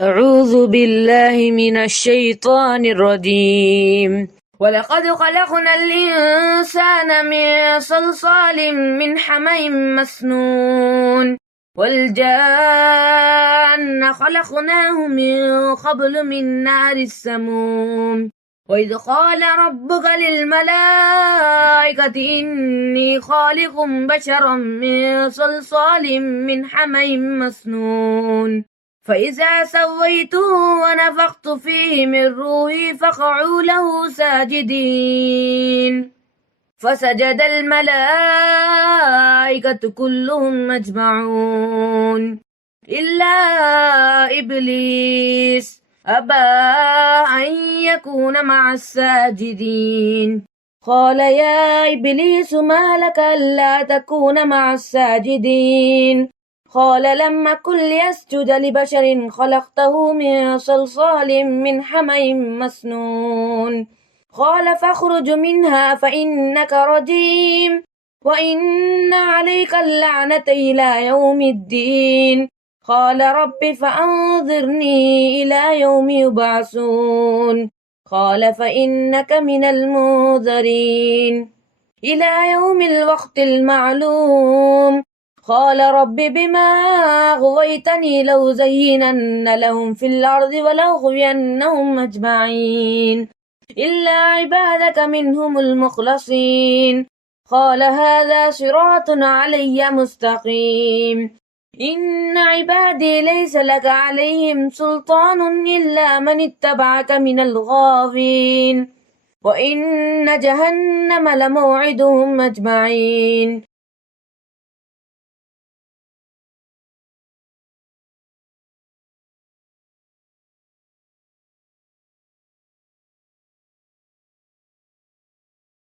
أعوذ بالله من الشيطان الرجيم. ولقد خلقنا الإنسان من صلصال من حمإ مسنون والجان خلقناه من قبل من نار السموم. وإذ قال ربك للملائكة إني خالق بشرا من صلصال من حمإ مسنون فإذا سويته ونفخت فيه من روحي فقعوا له ساجدين فسجد الملائكة كلهم أجمعون إلا إبليس أبى أن يكون مع الساجدين. قال يا إبليس ما لك ألا تكون مع الساجدين؟ قال لم أكن لأسجد لبشر خلقته من صلصال من حمإ مسنون. قال فاخرج منها فإنك رجيم وإن عليك اللعنة إلى يوم الدين. قال رب فأنظرني إلى يوم يبعثون. قال فإنك من المنذرين إلى يوم الوقت المعلوم. قال رب بما أغويتني لأزينن لهم في الأرض ولأغوينهم أجمعين إلا عبادك منهم المخلصين. قال هذا صراط علي مستقيم. إن عبادي ليس لك عليهم سلطان إلا من اتبعك من الغاوين وإن جهنم لموعدهم أجمعين